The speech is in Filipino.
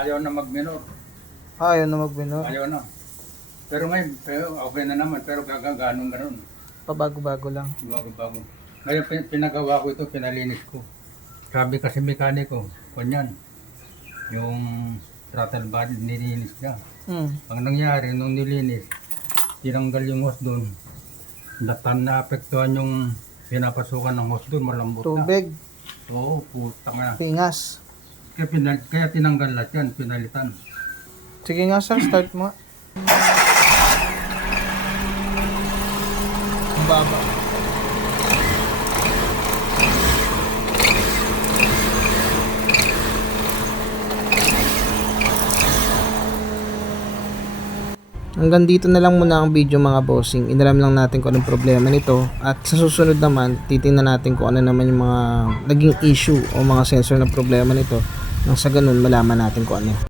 Ayaw na mag-minor. Ayaw na magbinor. Ayaw na. Pero ngayon, okay na naman. Pero ganun. Pabago-bago lang. Bago-bago. Ngayon, pinagawa ko ito, pinalinis ko. Sabi kasi mekaniko, kanyan, yung throttle body, nilinis niya. Ang nangyari, nung nilinis, tinanggal yung hose doon. Naapektuhan yung pinapasukan ng hose doon, malambot na. Tubig, Oo, putang na. pingas. Kaya tinanggal lahat yan, pinalitan. Sige nga sir, start mo nga. Ang baba. Hanggang dito na lang muna ang video mga bossing. Inalam lang natin kung anong problema nito. At sa susunod naman, titingnan natin kung ano naman yung mga naging issue o mga sensor na problema nito. Nang sa ganun, malaman natin kung ano.